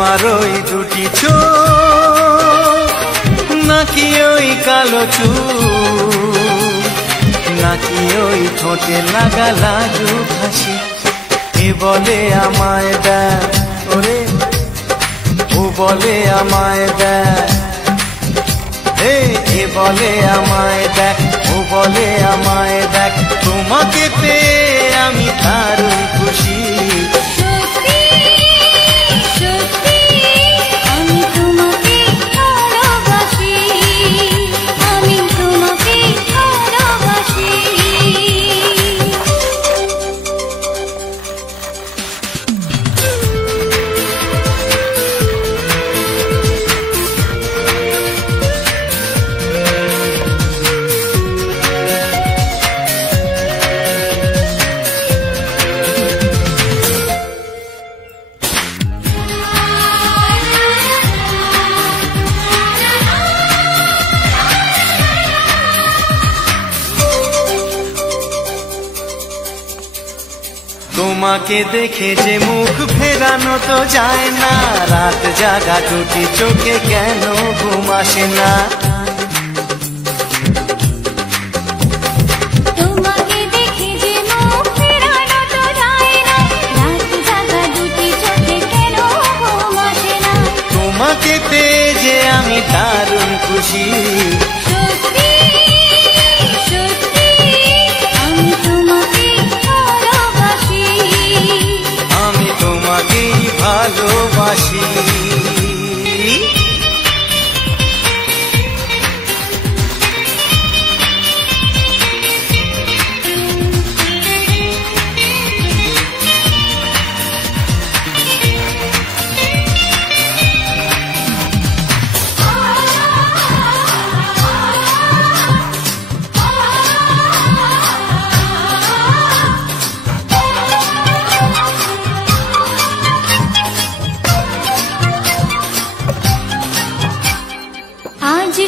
তোমার ওই দুটি চোখ নাকি ওই কালো চুল নাকি ওই ঠোঁটে লাগা লাজুক হাসি এ বলে আমায় দেখ ওরে ও বলে আমায় দেখ এ বলে আমায় দেখ ও বলে আমায় দেখ তোমাকে পেয়ে আমি দারুণ খুশি তোমাকে দেখে যে মুখ ফেরানো তো যায় না রাত জাগা দুটি চোখে কেন ঘুম আসে না তোমাকে দেখে যে মুখ ফেরানো তো যায় না রাত জাগা দুটি চোখে কেন ঘুম আসে না তোমাকে পেয়ে যে আমি দারুণ খুশি ভালোবাসি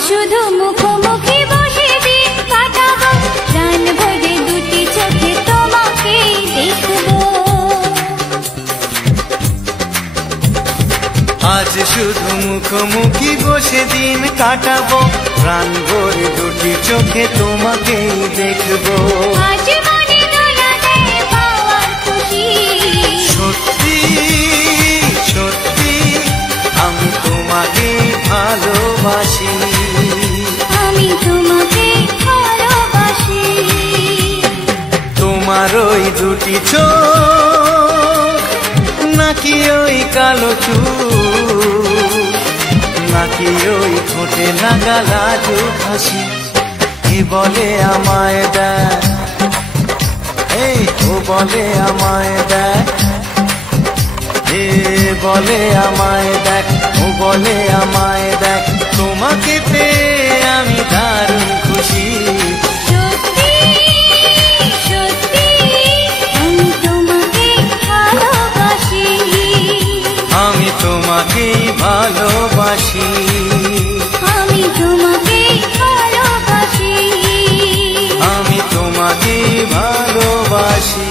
শুধু মুখোমুখি বসে দিন কাটাবো প্রাণ ভরে দুটি চোখে তোমাকে দেখবো আজ শুধু মুখোমুখি বসে দিন কাটাবো প্রাণ ভরে দুটি চোখে তোমাকেই দেখবো আজ মনে দোলা দেয় পাওয়ার খুশি সত্যি সত্যি আমি তোমাকে ভালোবাসি আমি তোমাকে ভালোবাসি তোমার ওই দুটি চোখ নাকি ওই কালো চুল নাকি ওই ঠোঁটে লাগা লাজুক হাসি এ বলে আমায় দেখ ও বলে আমায় দেখ এ বলে আমায় দেখ ও বলে আমায় দেখ তোমাকে পেয়ে আমি দারুণ খুশি সত্যি সত্যি আমি তোমাকে ভালোবাসি আমি তোমাকেই ভালোবাসি আমি তোমাকে ভালোবাসি আমি তোমাকেই ভালোবাসি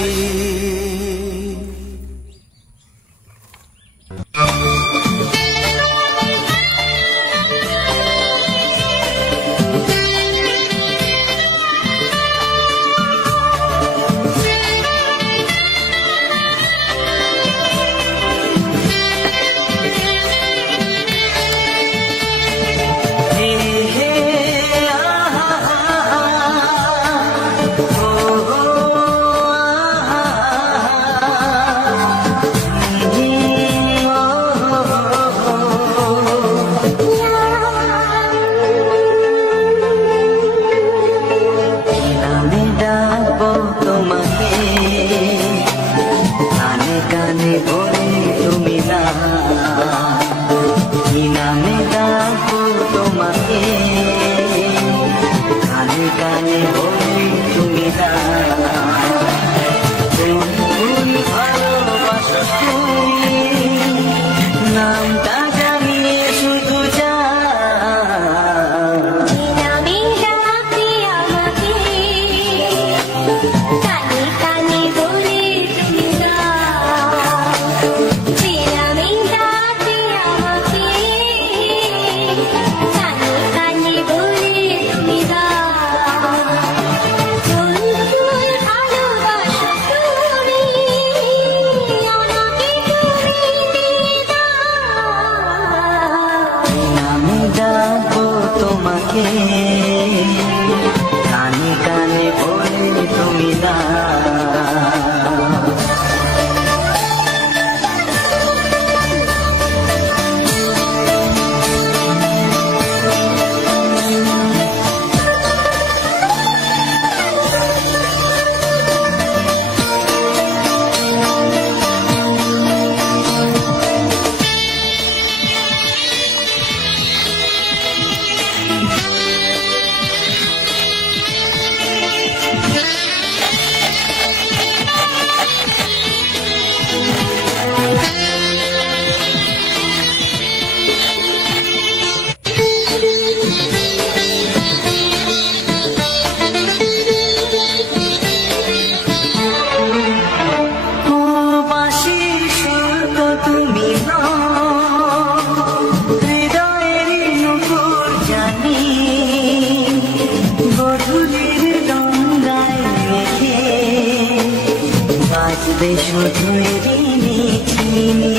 বাজবে শুধুই রিনি ঝিনি।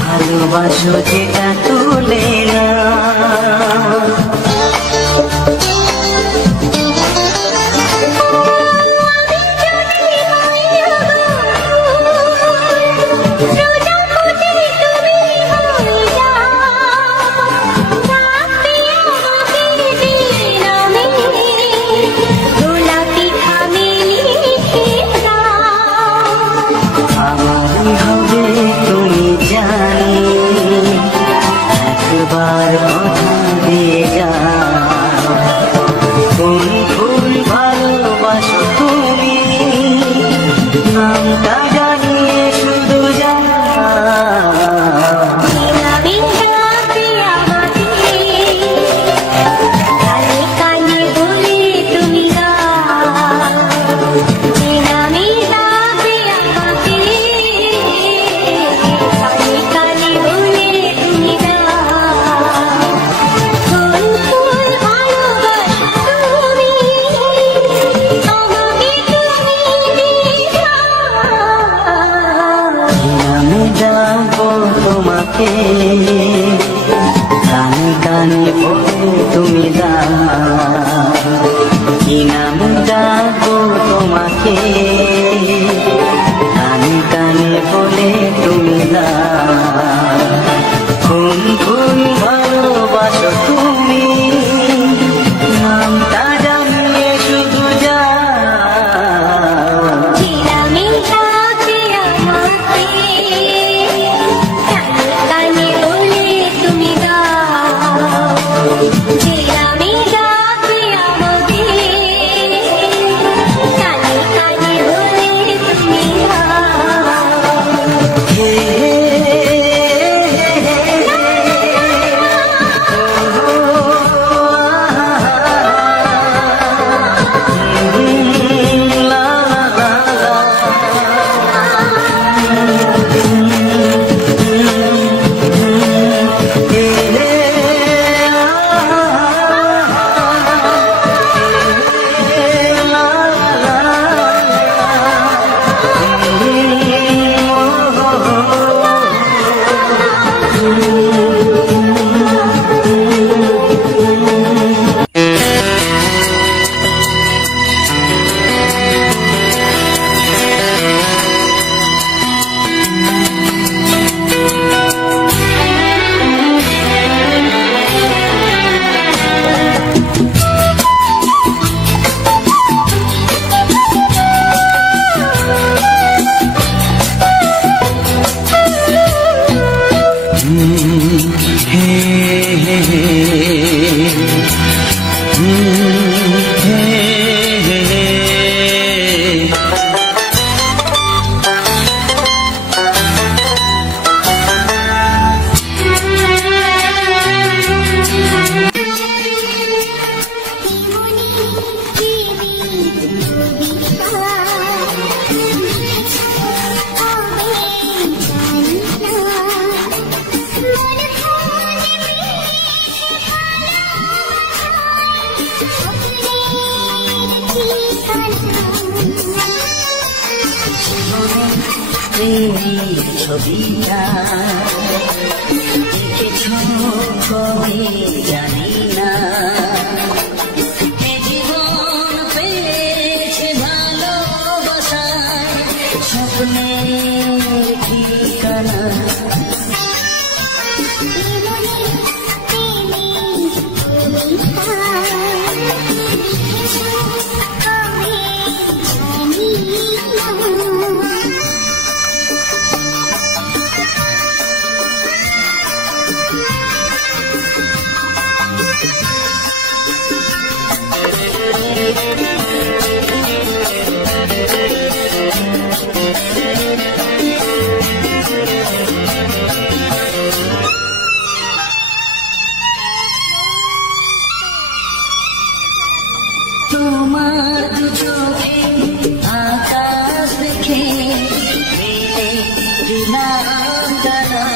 ভালোবাসো যেটা তুলে না কানে কানে বলে তুমি কি নাম ডাকবো তোমাকে কানে কানে বলে তুমি কোন কোন ভালোবাসো তুমি নামটা জানিয়ে শুধু যা প্রেমের ছবিটা দেখেছ কবে জানি না জীবন পেয়েছে ভালোবাসায় স্বপ্নের ঠিকানা তোমার দু চোখে আকাশ দেখে মেলে দিলাম দানা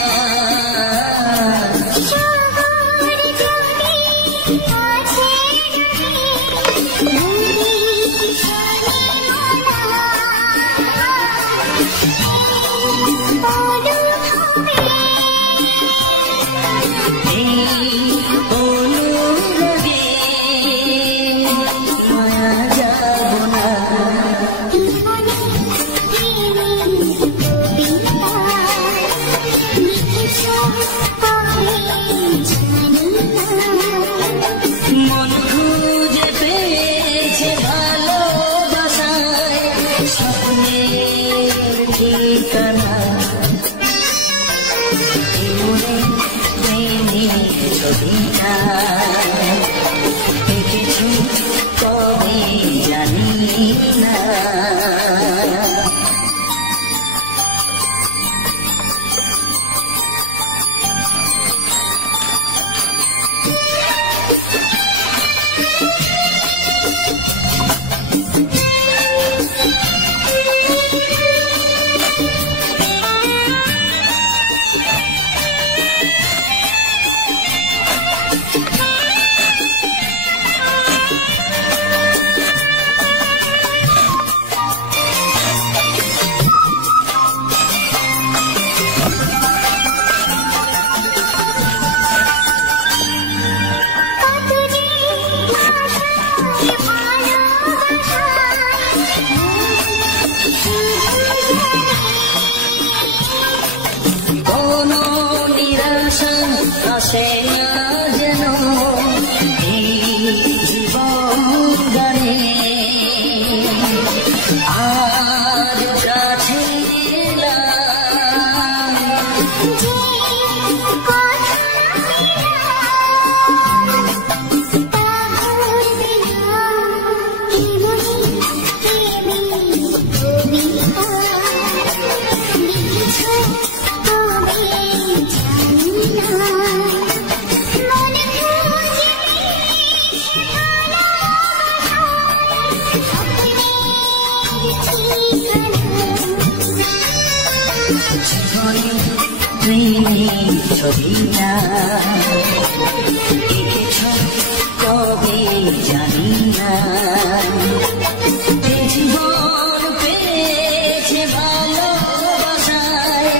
দেখেছি কবে জানি না আসে না যেন জীবন গানে আর কাছে ছবিটা দেখেছ কবে জানি না জীবন পেয়েছে ভালোবাসায়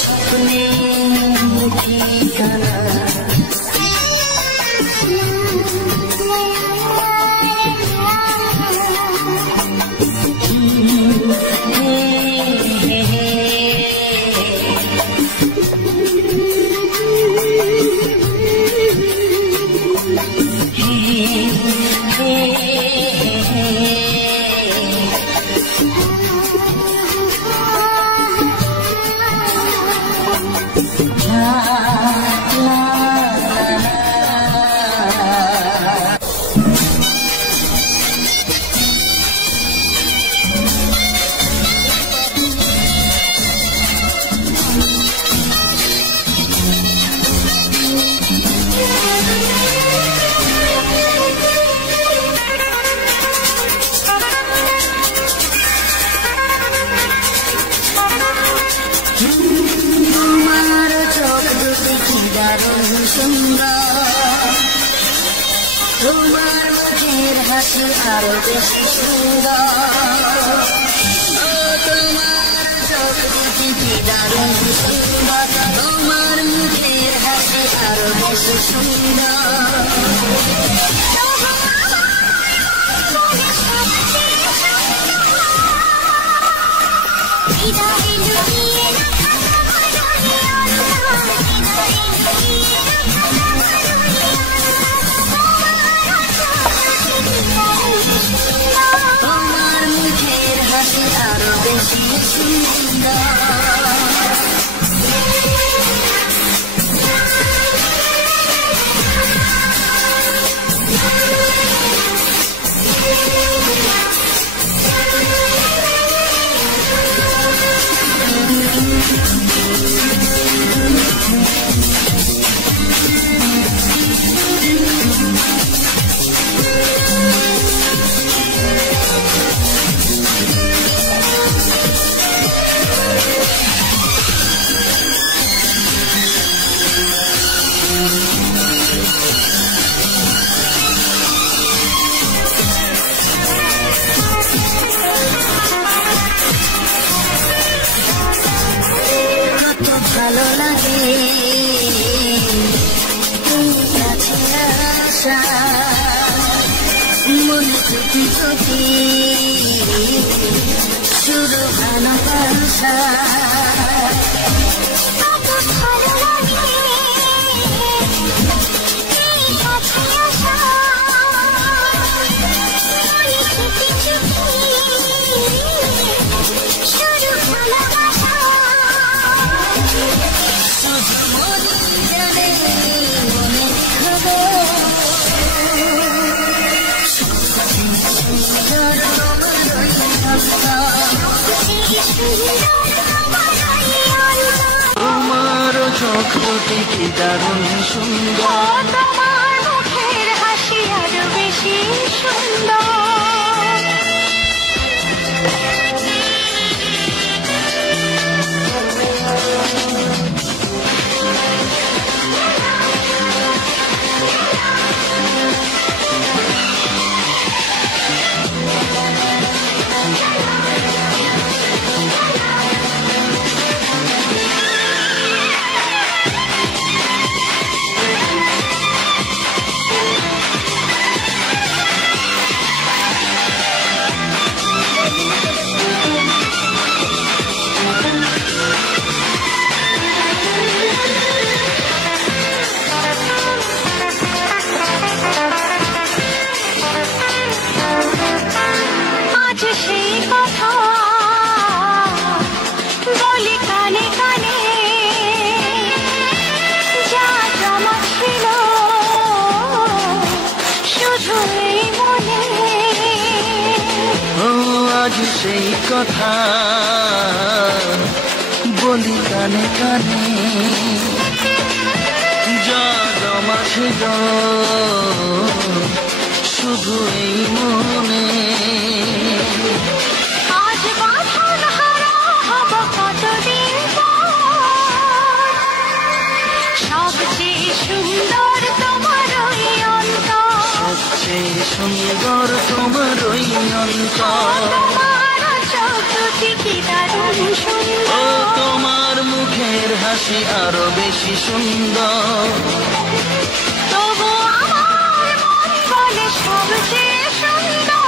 স্বপ্নের ঠিকানা তোমার মুখের হাসি আরো বেশি সুন্দর তোমার চোখ চোখ দুটি কি দারুণ সুন্দর, তোমার মুখের হাসি আরো বেশি সুন্দর। তোমার মুখের হাসি আরো বেশি সুন্দর। কত ভালো লাগে তুমি কাছে আসা, মনে টুটি টুটি শুরু ভালোবাসা। তোমার চোখ দুটি কি দারুণ সুন্দর, তোমার মুখের হাসি আরো বেশি সুন্দর। আজ সেই কথা বলি কানে কানে, যা জমা ছিল শুধু এই মনে। ও আজ সেই কথা বলি কানে কানে, যা জমা ছিল শুধু এই মনে। আজ বাঁধন হারা হব কতদিন পর, সবচেয়ে সুন্দর তোমার ওই অন্তর। সবচেয়ে সুন্দর তোমার ওই অন্তর। তোমার চোখ দুটি কি দারুণ ও সুন্দর, তোমার মুখের হাসি আরো বেশি সুন্দর। তবু আমার মন বলে সবচেয়ে সুন্দর।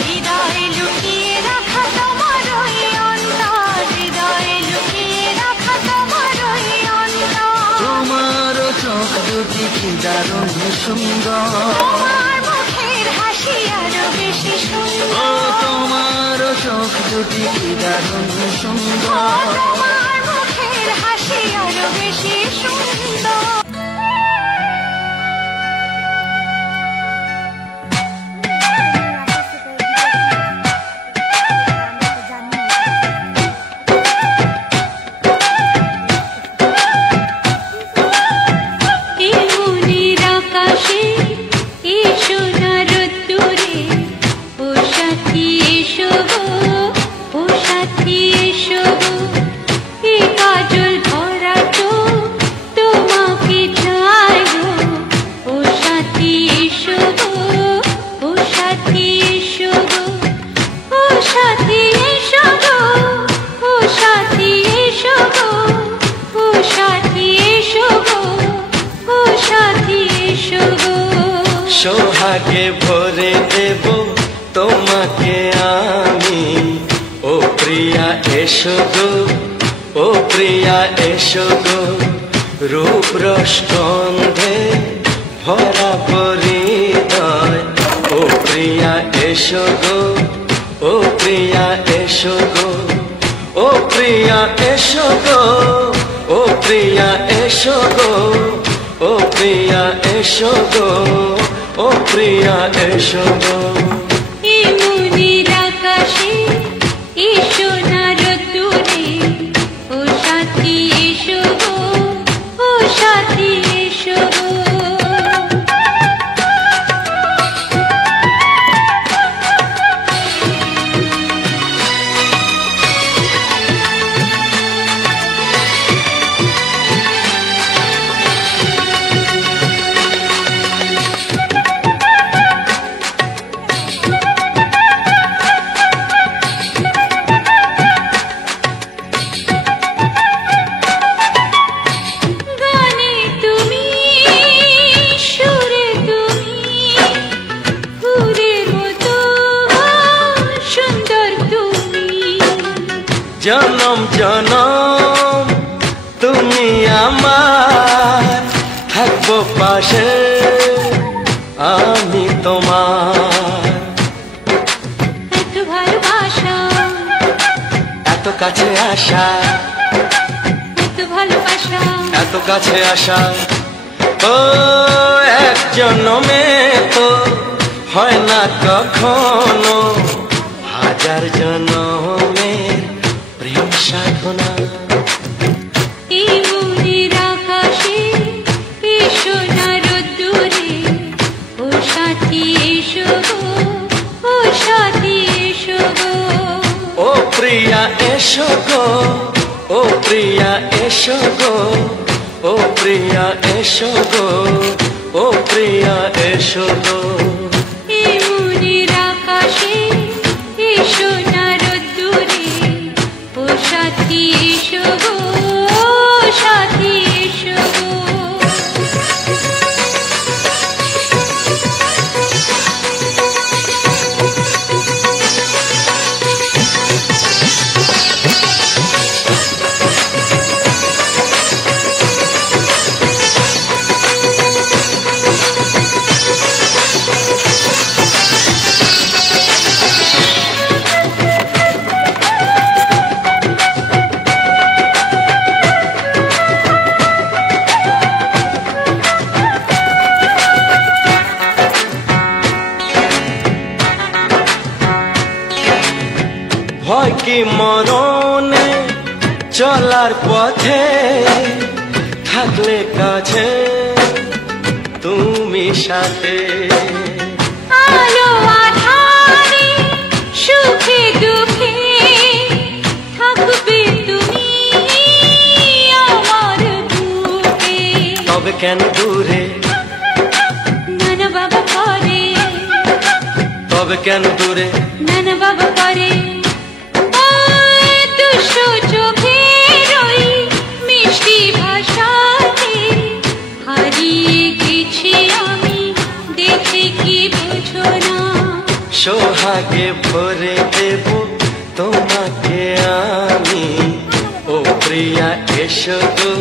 হৃদয়ে লুকিয়ে রাখা তোমার ওই অন্তর, হৃদয়ে লুকিয়ে রাখা তোমার ওই অন্তর। তোমার চোখ দুটি কি দারুণ সুন্দর, তোমার মুখের হাসি আরো বেশি ও সুন্দর। তোমার চোখ দুটি কি দারুণ সুন্দর। তোমার মুখের হাসি আরো বেশি সুন্দর। সোহাগে ভরে দেব তোমাকে আমি। ও প্রিয়া এসো গো, ও প্রিয়া এসো গো, রূপ রস গন্ধে ভরা পরিদয়। ও প্রিয়া এসো গো, ও প্রিয়া এসো গো, ও প্রিয়া এসো গো, ও প্রিয়া এসো গো, ও প্রিয়া এসো গো, ও প্রিয়া এসো গো। এই মনের আকাশে এসো না রোদ্দুরে, ও সাথী এসো গো, ও সাথী এসো গো। গানে তুমি, সুরে তুমি, ফুলের মতো সুন্দর তুমি। জনম জনম তুমি আমার, থাকবো পাশে আমি তোমার। এত ভালোবাসা, এত কাছে আসা, এত ভালোবাসা, এত কাছে আসা, ও এক জন্মে তো হয় না কখনো, হাজার জন্মের প্রেম সাধনা। এই মনের আকাশে এসো না রোদ্দুরে, ও সাথী এসো গো, ও সাথী এসো গো। ও প্রিয়া এসো গো, ও প্রিয়া এসো গো, ও প্রিয়া এসো গো, ও প্রিয়া এসো গো। এই মনের আকাশে এসো না রোদ্দুরে, ও সাথী এসো গো, ও সাথী এসো গো। ভয় কি মরণে চলার পথে, থাকলে কাছে তুমি সাথে। আলো আঁধারে সুখে দুঃখে থাকবে তুমি আমার বুকে। তবে কেন দূরে, নানা বাবা করে, তবে কেন দূরে, নানা বাবা করে। ওই দুষ্টু চোখের ওই মিষ্টি ভাষাতে হারিয়ে গেছি আমি, দেখে কি বুঝো না। সোহাগে ভরে দেব তোমাকে আমি। ও প্রিয়া এসো গো,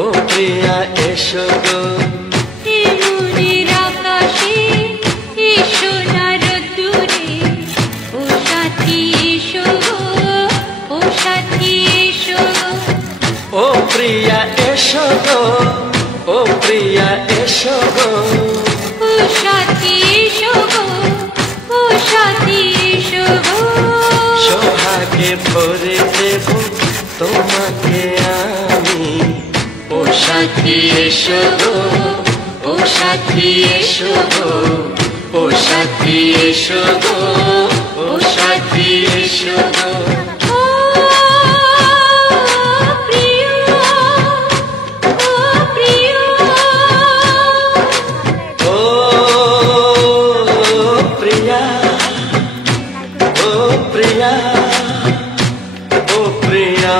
ও প্রিয়া এসো গো, এই মনের আকাশে এসো না রোদ্দুরে, ও সাথী এসো গো, ও সাথী এসো গো। ও প্রিয়া এসো গো, ও প্রিয়া এসো গো, ও সাথী এসো গো, ও সাথী এসো গো। সোহাগে ভরে দেব তোমাকে আমি। ও সাথী এসো গো, ও সাথী এসো গো, ও সাথী এসো গো, ও সাথী এসো গো। ও প্রিয়, ও প্রিয়, ও প্রিয়া, ও প্রিয়া, ও প্রিয়া।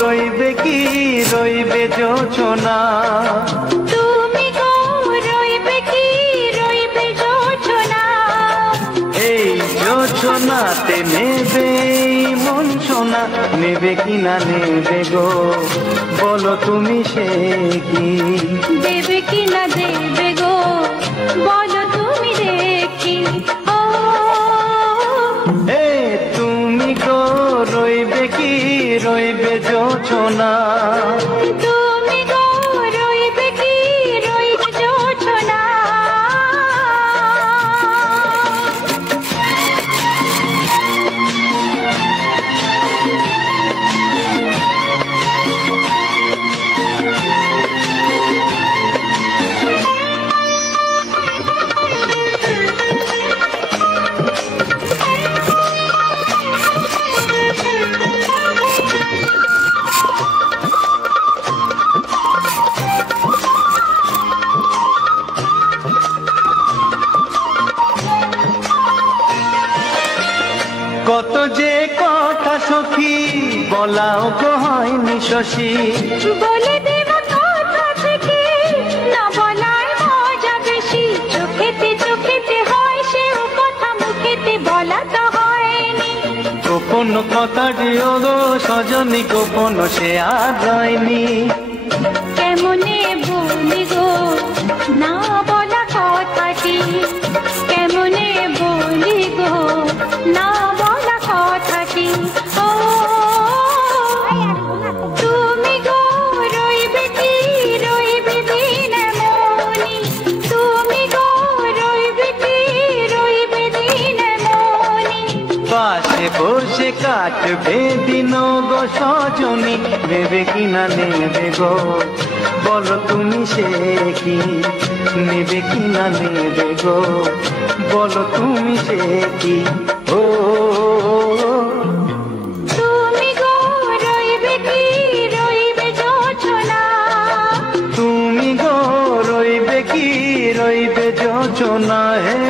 রইবে কি রইবে জোছনা, তুমি গো রইবে কি রইবে জোছনা, এই জোছনাতে নেবে মন সোনা, নেবে কি না নেবে গো বলো তুমি সে কি, দেবে কি না দেবে গো বলো তুমি দেখি। ও এ তুমি গো রইবে কি রইবে জোছনা, তুমি গো রইবে কি রইবে জোছনা। কত যে কথা সখী বলাও গো হয়নি শশী, বলে দেব কথা থেকে না বলার মজা বেশি, চোখেতে চোখেতে হয় সে কথা মুখেতে বলা তো হয়নি। গোপন কথা দিও গো সজনী গোপন সে আর রয়নি, কেমনে বলি গো না বলা কথাটি, কেমনে বলি গো না বলা কথাটি। ও তুমি গো রইবে কি রইবে দিন মনি, তুমি গো রইবে কি রইবে দিন মনি, পাশে বসে কাটবে দিন গো সজনী, নেবে কি না নেবে গো বলো তুমি সে কি, নেবে কি না নেবে গো বলো তুমি সে কি। ও তুমি গো রইবে কি রইবে জোছনা, তুমি গো রইবে কি রইবে জোছনা। হে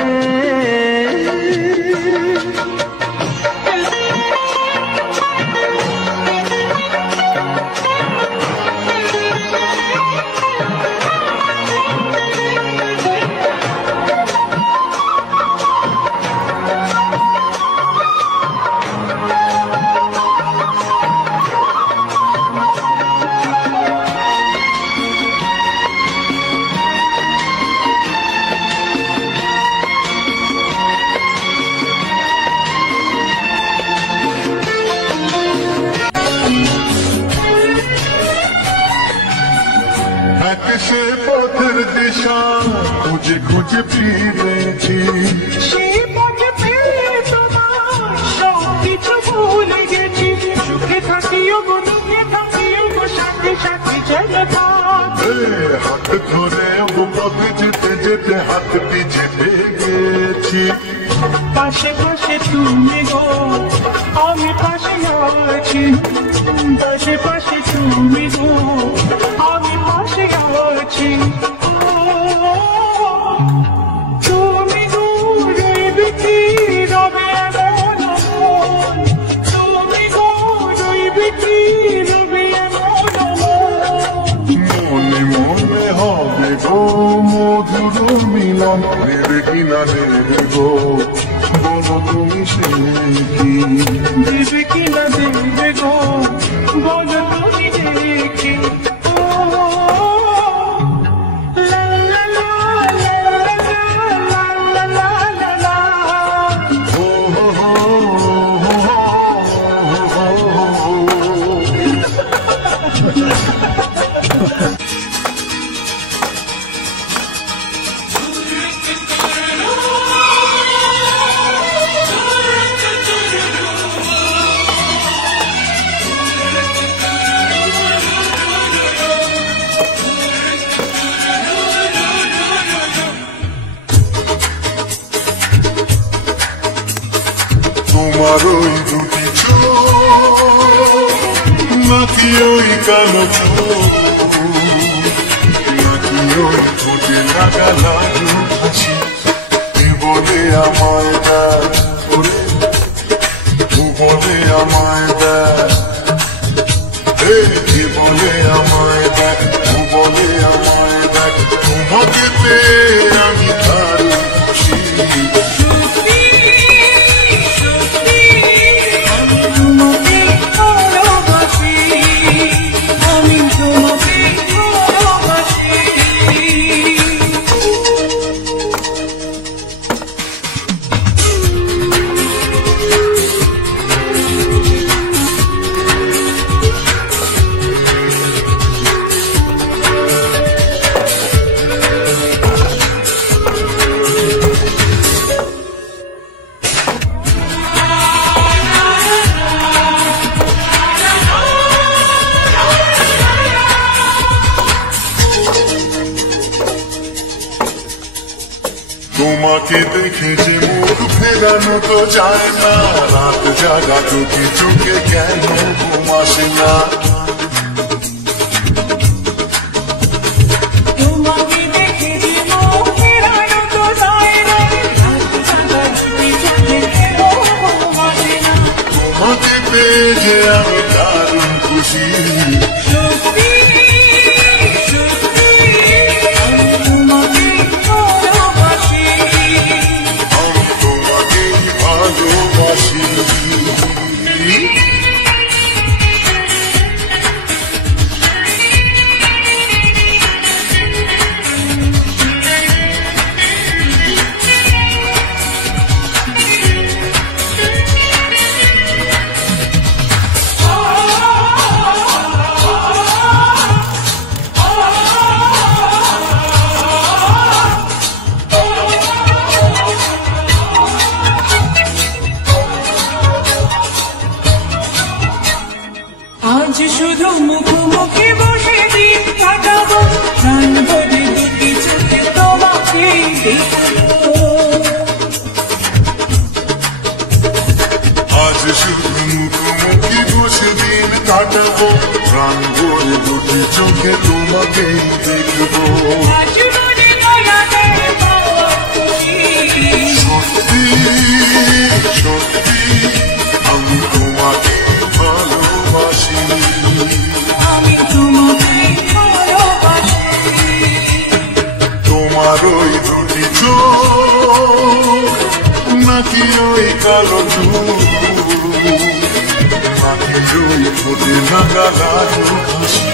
সে পথের দিশা খুঁজে খুঁজে ফিরেছি, সেই পথে পেয়ে তোমার সব কিছু ভুলে গেছি, সুখে থাকিও গো দুঃখে থাকিও গো সাথে সাথে চলে থাক। হাত ধরে ও পথে যেতে যেতে হাত পিছতে গেছি, পাশে পাশে তুমি গো আমি পাশে আছি, পাশে পাশে তুমি গো আমি পাশে আছি। তুমি গো রইবে কি রবে এমন মন, তুমি গো রইবে কি রবে এমন মন, মনে মনে হবে গো মধুর মিলন, নেবে কি না নেবে গো বলো তুমি সে কি, দেবে কি না দেবে গো বলো তুমি দেখি। ও লা লা লা লা লা লা লা লা লা। ও হো হো হো হো হো হো। তোমার ওই দুটি চোখ নাকি ওই কালো চোখ, নাকি ওই ঠোঁটে লাগা লাগু হাসি, এ বলে আমায় দেয়, ওরে ও বলে আমায় দেয়, কে বলে আমায় দেখ, ও বলে আমায় দেখ, তোমাকে পেয়ে আমি দারুণ খুশি। তোমাকে দেখে যে মুখ ফেরানো তো যায় না, রাত জাগা চোখে চোখে কেন ঘুম আসে না। তোমাকে দেখে যে মুখ ফেরানো তো যায় না, রাত জাগা চোখে চোখে কেন ঘুম আসে না। তোমাকে পেয়ে যে আমি দারুণ খুশি। আজ শুধু মুখোমুখি বসে দিন কাটাবো, প্রাণ ভরে দুটি চোখে তোমাকে দেখবো। আজ শুধু মুখোমুখি বসে দিন কাটাবো, প্রাণ ভরে দুটি চোখে তোমাকেই দেখবো। আজ মনে দয়াতে পাওয়া খুশি। সত্যি সত্যি আমি তোমাকে ভালোবাসি। আমি তোমাকে ভালোবাসি। তোমার ওই দুটি চোখ নাকি ওই কালো চুল, নাকি ওই ঠোঁটে লাগা লাজু হাসি।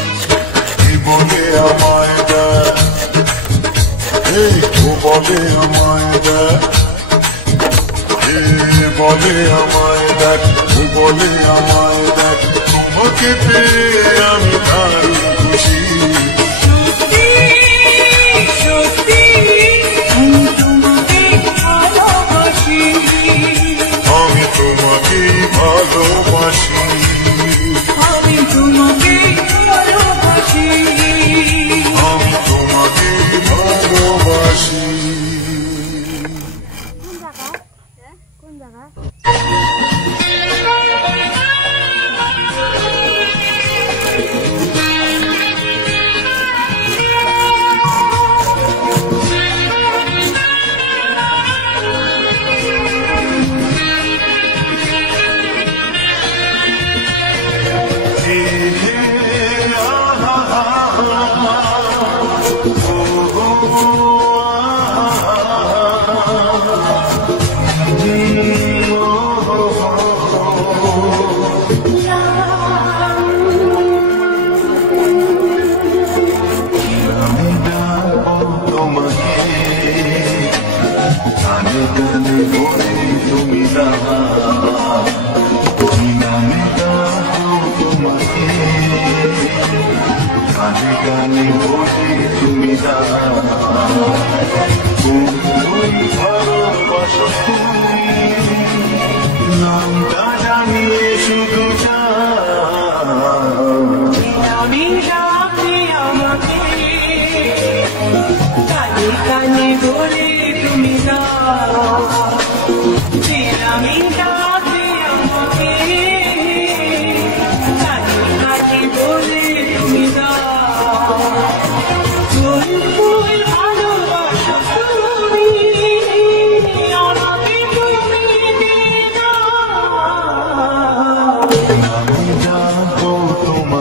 কি বলে আমায় দেখ, এই ও বলে আমায় দেখ, কে বলে আমায় দেখ, ও বলে আমায় দেখ, তোমাকে পেয়ে আমি দারুণ খুশি। সত্যি সত্যি আমি তোমাকে ভালোবাসি। আমি তোমাকে ভালোবাসি। আমি তোমাকে ভালোবাসি। আমি তোমাকে ভালোবাসি। কোন জায়গা?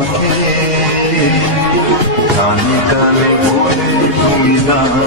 তোমাকে কানে কানে বলে তুমি দাও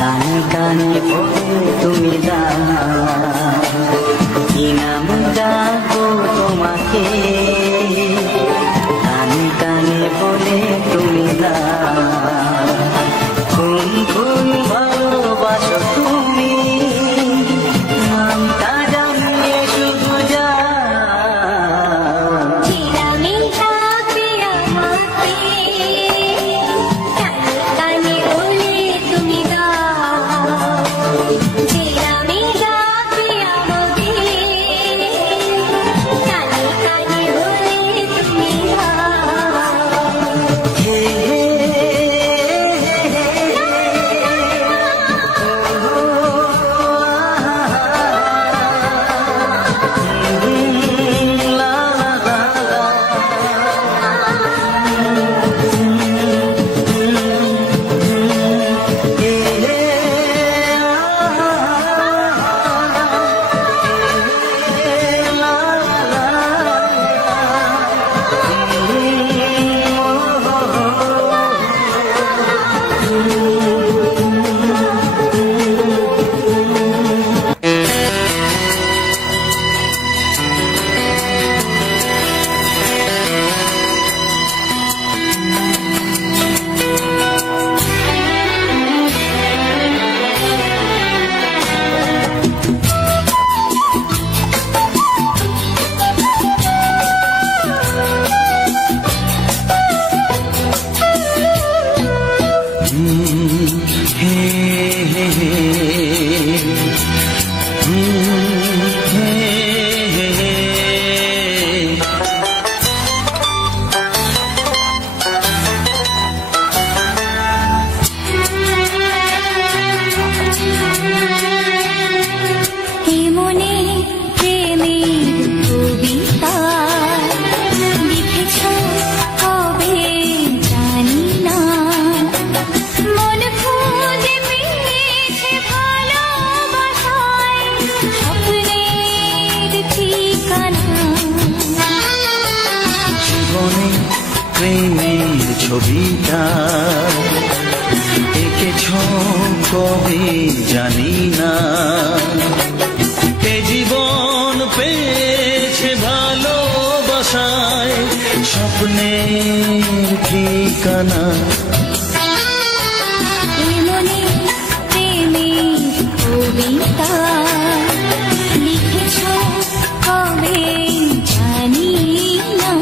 কানে কানে প্রেমের ছবিটা এঁকেছ কবে জানি না, এ জীবন পেয়েছে ভালোবাসায় স্বপ্নের ঠিকানা। এমনি প্রেমের কবিতা লিখেছ কবে জানি না।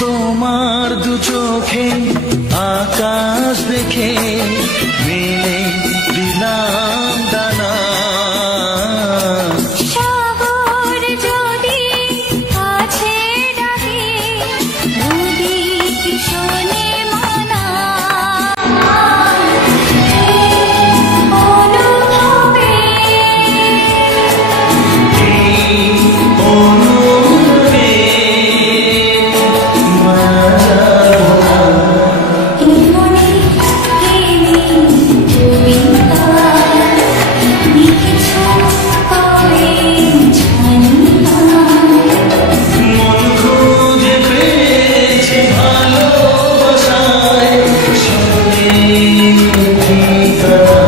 তোমার দু চোখে আকাশ দেখে মেলে দিলাম দানা। সাগর যদি কাছে ডাকে নদী কি শোনে মানা। অনুভবে এমনি প্রেমের কবিতা লিখেছ কবে জানি না। মন খুঁজে পেয়েছে ভালোবাসায় স্বপ্নের ঠিকানা।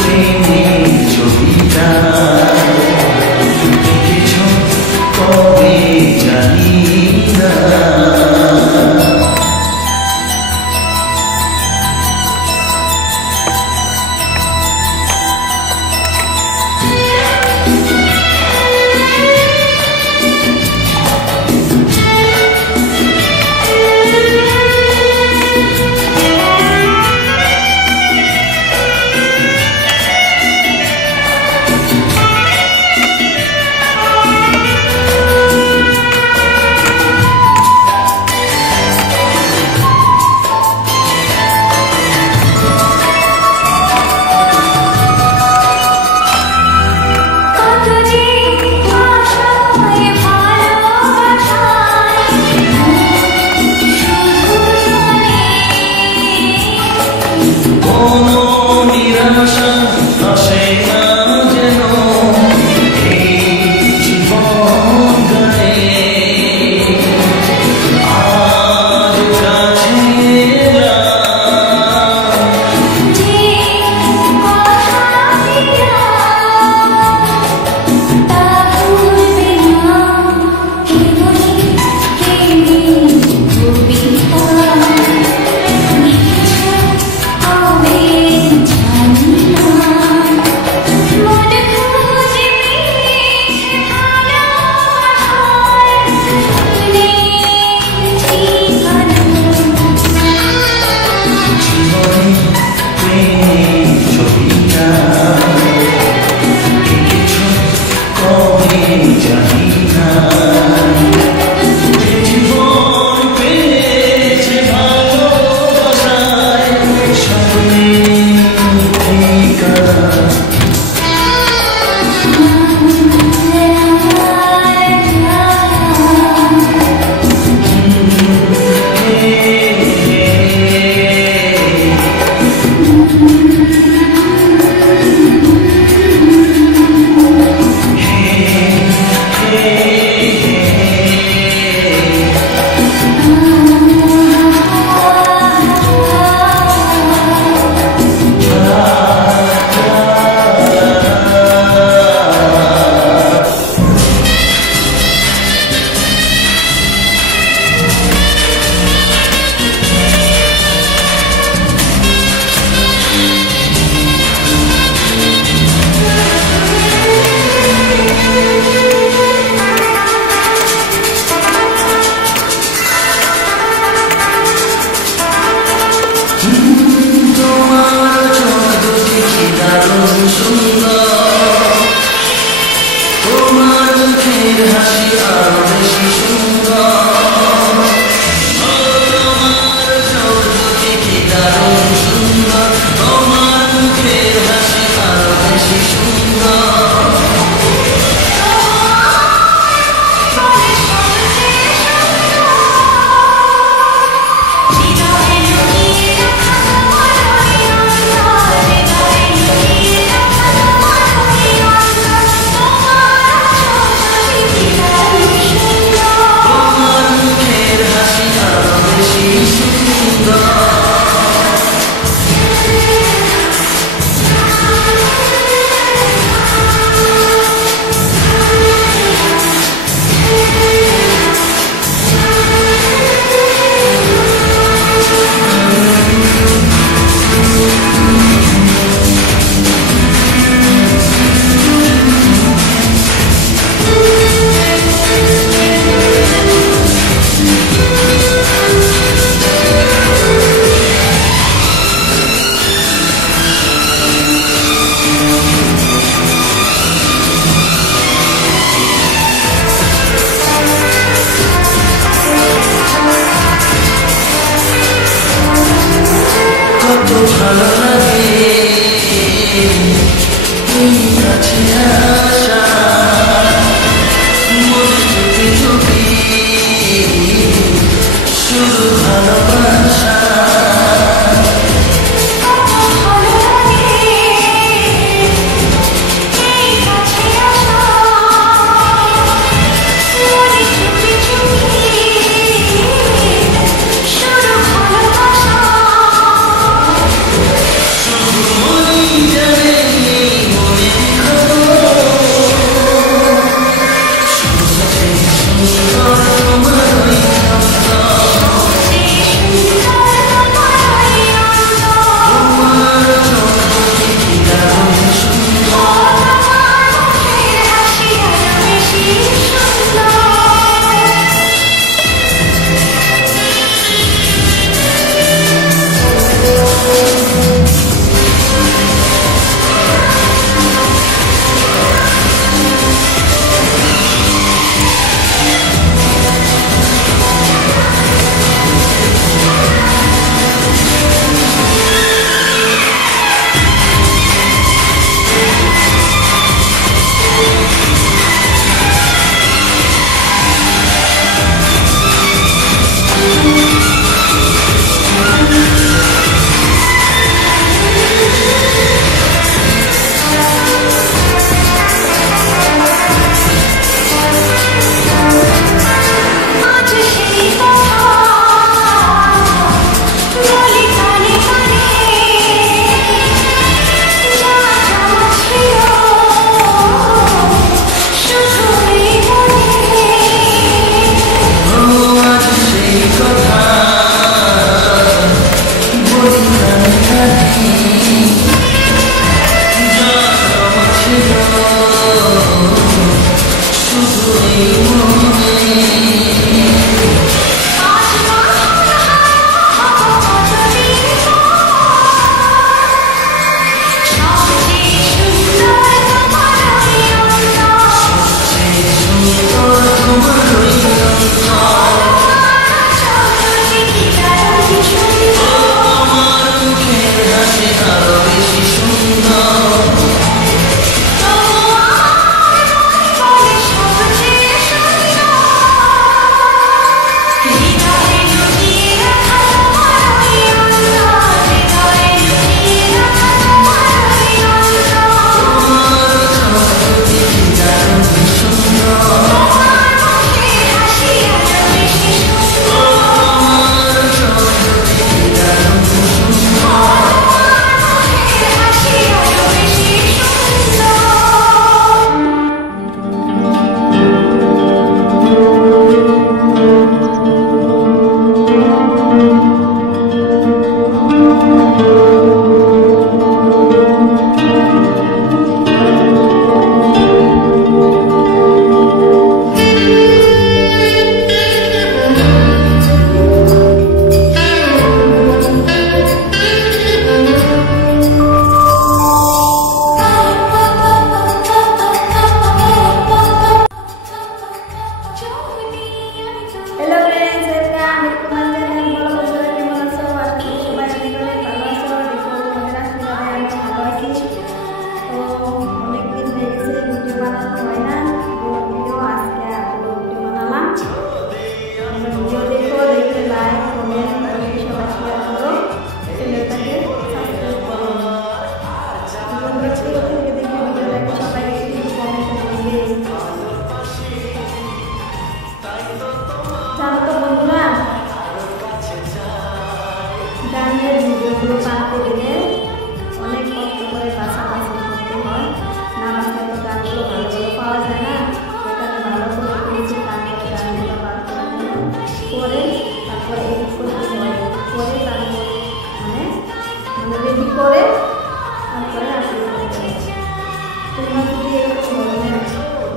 প্রেমের ছবিটা এঁকেছ কবে জানি না। কত যে আশায় ভালোবাসায় শুধু জানে কোনো নিরাশা আসে না যেন এই জীবন গানে। আজ কাছে এলাম যে কথা দিলাম তা ভুলবে না। এমনি প্রেমের কবিতা লিখেছ কবে জানি না। ভালো লাগে এই কাছে আসা মনে চুপি চুপি শুধু ভালোবাসা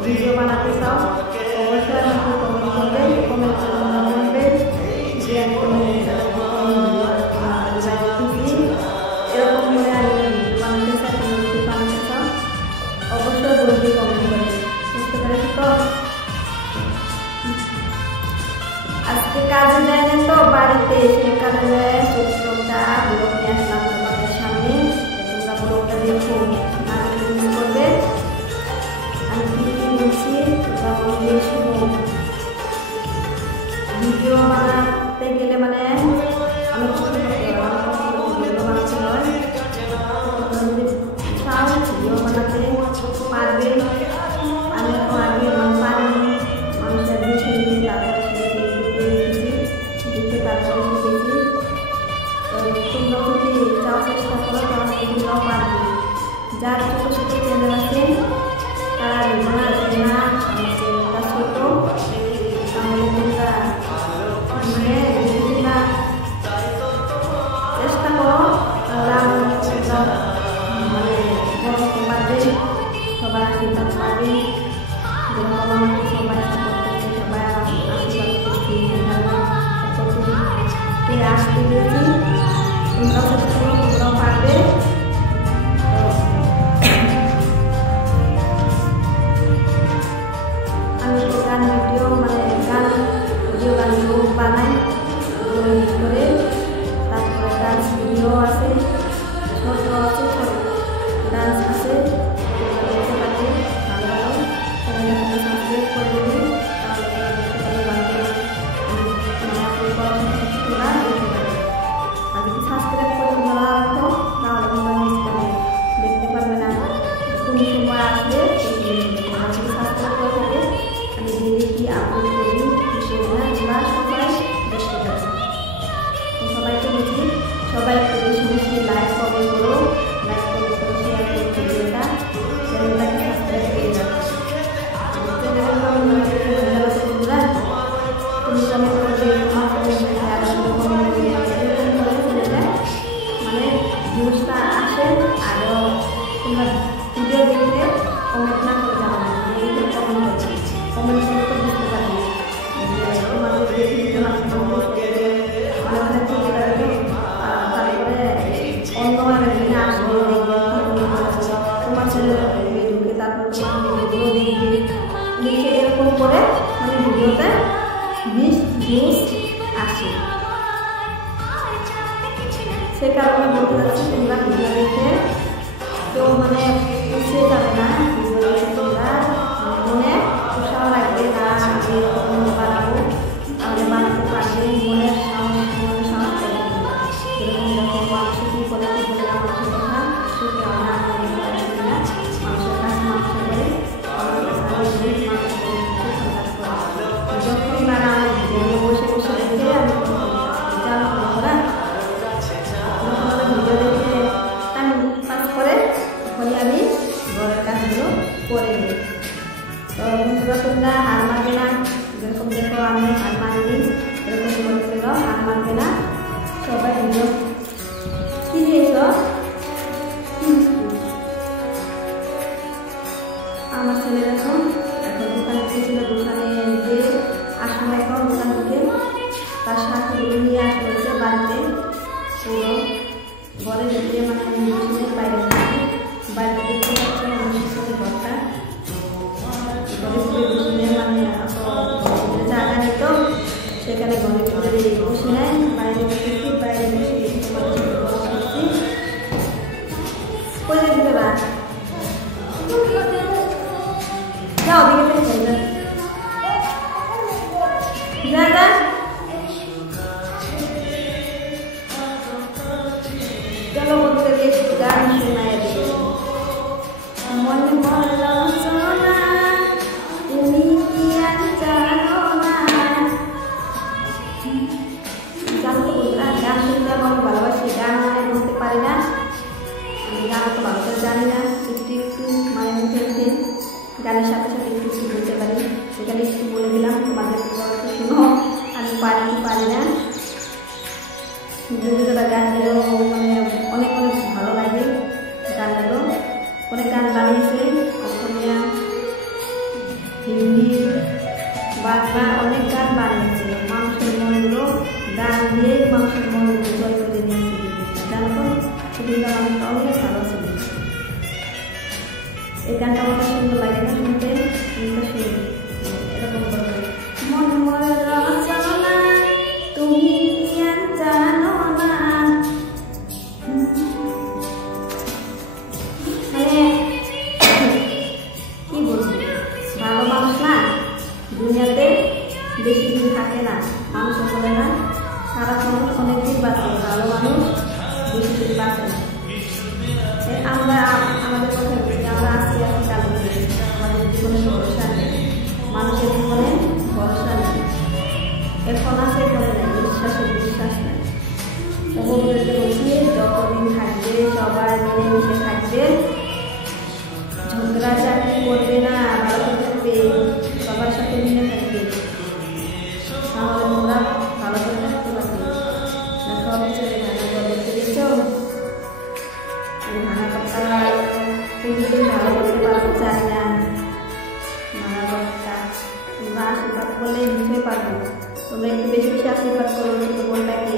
ভিডিও বানাতে চাও অবশ্যই আমাকে কমেন্ট করবেন, কমেন্ট করবেন যে আমি এরকম করে আমি ভিডিও বানাতে চাও অবশ্যই বলবি কমেন্ট করে। বুঝতে পেরেছি তো? আজকে কাজে যাই না তো বাড়িতে, সেই কারণে চরিত্রটা ব্লগ নিয়ে আসলাম। বানাতে গেলে মানে অনেক কিছু বানাতে হয়। সব ভিডিও বানাতে পারবে, আমি তো আগে পারিনি, মানুষের দেখে তারপরে দেখে তারপরে শিখেছি। তোমরা যদি চাও চেষ্টা করো তাহলে এগুলোও পারবে। যার ছোটো ছোটো চ্যানেল আছে তারা জানাবে না আমাদের ছোটো, তাহলে তোমরা মানে চেষ্টা করো মানে বড়তে পারবে, সবাই আশীর্বাদ পাবে। যেরকম আমাকে সবাই করতেছে, সবাই আশীর্বাদ করছি, আসতে গেছি, তোমরাও চেষ্টা করো, তোমরাও পারবে। আমি গান ভিডিও মানে গান ভিডিও বানাই করে, তারপরে ডান্স ভিডিও আছে, ছোট আছে, ছোট ডান্স আছে, দেখতে পাচ্ছি ভালো ভালো চ্যানেলটাকে সাবস্ক্রাইব করে দেবে, তাহলে তোমরা দেখতে পাবে। আর যদি সাবস্ক্রাইব করে তোমরা রাখো তাহলে তোমরা মিস করে দেখতে পারবে না কোন সময় আসবে। আর যদি সাবস্ক্রাইব করে থাকে আমি ডেলি কি আপলোড করি সেগুলো তোমরা সবাই দেখতে পাবে। সবাইকে বলছি সবাই একটু বেশি বেশি লাইক কমেন্ট করো, লাইক কমেন্ট করে শেয়ার করো ভিডিওটা, চ্যানেলটাকে সাবস্ক্রাইব করে রাখো। চ্যানেলের কমেন্ট করে মজা আছে বন্ধুরা, তুমি কমেন্ট করবে, তোমার কমেন্ট শেয়ার করো, কমেন্ট করে চ্যানেলটা মানে ভিউজটা আসে। আরও তোমরা ভিডিও দেখলে কমেন্ট না করে যাবো না, কমেন্ট কমেন্ট করে তো বুঝতে পারবে তোমাদের দেখে তোমার তারপরে অন্য দিনে আসবে, তোমার ছেলে ঢুকে তারপর ভিডিও দেখবে, দেখে এরকম করে মানে ভিডিওতে 20 ভিউজ আসে। সে কারণে বলতে চাচ্ছি তোমরা ভিডিও দেখে তো মানে পিছিয়ে যাবে না, ভিডিও দেখে তোমরা মনে উৎসাহ রাখবে না আমি এরকম বানাবো, তাহলে বানাতে পারবে, মনের সাহস করবে। যেরকম যখন মানুষ কী করে কী বলে মানুষের কথা সেটা মানুষের কাছে মানুষ করে যখন তারা ভিডিও বসে বসে দেখে আমি জানো ওরা ভিডিও দেখে আমি পাস করে তখনই আমি ঘরের কাজগুলো করে নিই। তো বন্ধুরা তোমরা হার মারবে না, যেরকম দেখো আমি হার মারিনি, এরকম তোমরা হার মারবে না। সবাই ভিডিও কী দিয়েছ আমার ছেলে দেখো এখন দোকানে গিয়েছিল, দোকানে যে আসলে এখন দোকান থেকে তার সাথে নিয়ে আসছে বাড়িতে, পুরো ঘরে যেতে মানে বাইরে বাইরে দেখতে পাচ্ছে মানুষের সাথে ঘরটা ঘরে মানে জায়গা নেই তো সেখানে ঘরে ঘরে বসে নেয়, বাইরে বসেছি, বাইরে বসে করে দিতে পার যাও দিকে যা যা চলো বন্ধুদেরকে একটু গান শোনায় দিই। মনে মরলা সোনা তুমি কি আর জানো না, জানো তো বন্ধুরা গান শুনতে আমি ভালোবাসি, গান মানে বলতে পারি না, আমি গান তো ভালো করে জানি না, একটু একটু মানে মুখে গানের সাথে সাথে একটু একটু বলতে পারি, সেখানে একটু বলে দিলাম তোমাদের শুনো, আমি পারি না। দুটা গানগুলো মানে অনেক অনেক ভালো লাগে, গানগুলো অনেক গান বানিয়েছে অসমীয়া, হিন্দি, বাংলা অনেক গান বানিয়েছে, মানুষের মনগুলো গান দিয়ে মানুষের মনগুলো জয় করে নিয়েছে। জানো তো সেদিনটা মানুষটা অনেক ভালো ছিল। এই গানটা আমার সুন্দর লাগে না শুনতে, শুনি এরকম মন মরে রচনা তুমি আর জানো না, মানে কি বলবো, ভালো মানুষ না দুনিয়াতে বেশি দিন থাকে না, মানুষের বলে না বন্ধুদেরকে বলছি যতদিন থাকবে সবাই মিলেমিশে থাকবে, ঝগড়া চাকরি করবে না, ভালো থাকবে, সবার সাথে মিলে থাকবে, তাহলে তোমরা ভালো করে থাকতে পারবে। সব ছেলে ভালো দেখতে দিচ্ছ, ভাঙা কথা কোনদিন ভালো করতে পারবো চাই না। ভাঙা কথা তোমরা আশীর্বাদ করলে নিশ্চয়ই পারবো। তোমরা একটু বেশি বেশি আশীর্বাদ করো ছোটো বোনটাকে,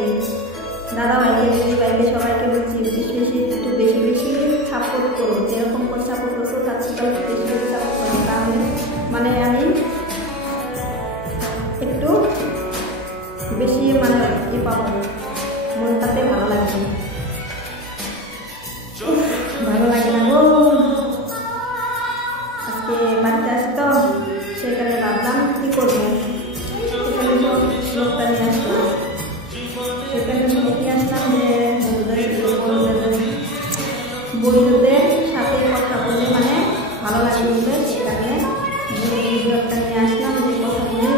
দাদা ভাইকে, দিদি ভাইকে, সবাইকে বলছি একটু বেশি বেশি সাপোর্ট করো। যেরকম করে সাপোর্ট করছো তার থেকে বেশি বেশি সাপোর্ট করো, তাহলে মানে আমি একটু বেশি মানে পাবো, মনটাতে ভালো লাগবে। ভালো লাগে না গো, আজকে বাড়িতে আসি তো সেখানে ভাবলাম কী করবো, সেখানে লোকটা নিয়ে আসলাম, সেখানে নিয়ে আসলাম যে বন্ধুদের সাথে কথা বলে মানে ভালো লাগে বলতে, সেখানে ভিডিওটা নিয়ে আসলাম যে কথা বলে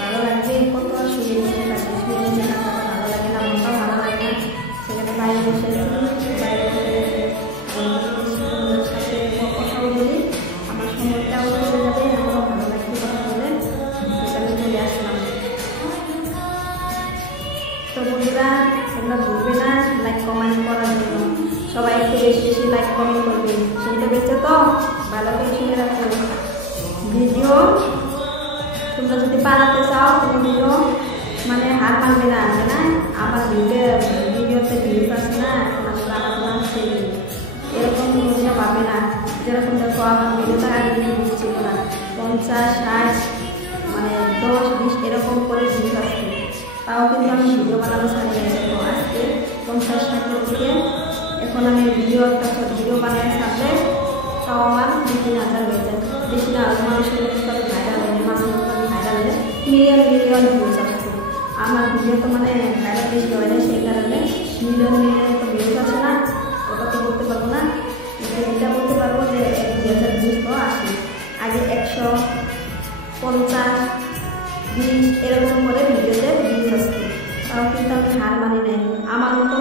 ভালো লাগবে। কত শুয়ে বসে থাকে, শুয়ে বসে থাকাটা ভালো লাগে না, মনটা ভালো লাগে না। সেখানে বাইরে বসে বাইরে বন্ধুদের সাথে কথাও বলি, আমার সময়টাও চলে যাবে, আমারও ভালো লাগবে কথা বলে, সেখানে চলে আসলাম। তো বন্ধুরা তোমরা ভুলবে না লাইক কমেন্ট করার জন্য, সবাই একটু বেশি বেশি লাইক কমেন্ট করবে, শুনতে পেয়েছো তো? ভালো করে শুনে রাখো। ভিডিও তোমরা যদি বানাতে চাও কোনো ভিডিও মানে হার মানবে না, না আমার ভিডিওতে ভিউজ আছে না, আমি বানাতে বানাচ্ছি এরকম কোনো পাবে না। যেরকম দেখো আমার ভিডিওটা আগে ভিউজ ছিল না, 50, 60 মানে 10, 20 এরকম করে ভিউজ আসছে, তাও কিন্তু আমি ভিডিও বানানো ছাড়ি দেখো আজকে 50, 60 থেকে এখন আমি একটা ভিডিও বানিয়ে ছাড়লে তাও আমার 2-3,000 হয়ে যায়, বেশি না। মানুষের সাথে ভাইরাল হলে, মানুষের সাথে ভাইরাল হলে মিলিয়ন ভিউজ আসছে। আমার ভিডিও তো মানে ভাইরাল বেশি হয় না, সেই কারণে মিলিয়ন তো ভিউজ আসে না, ওটা তো বলতে পারবো না। এটা বলতে পারবো যে 2,000 ভিউজ তো আসে। আগে 100, 50, 20 এরকম করে ভিডিওতে ভিউজ আসছে, তাও কিন্তু আমি হার মানি নাই। আমার মতো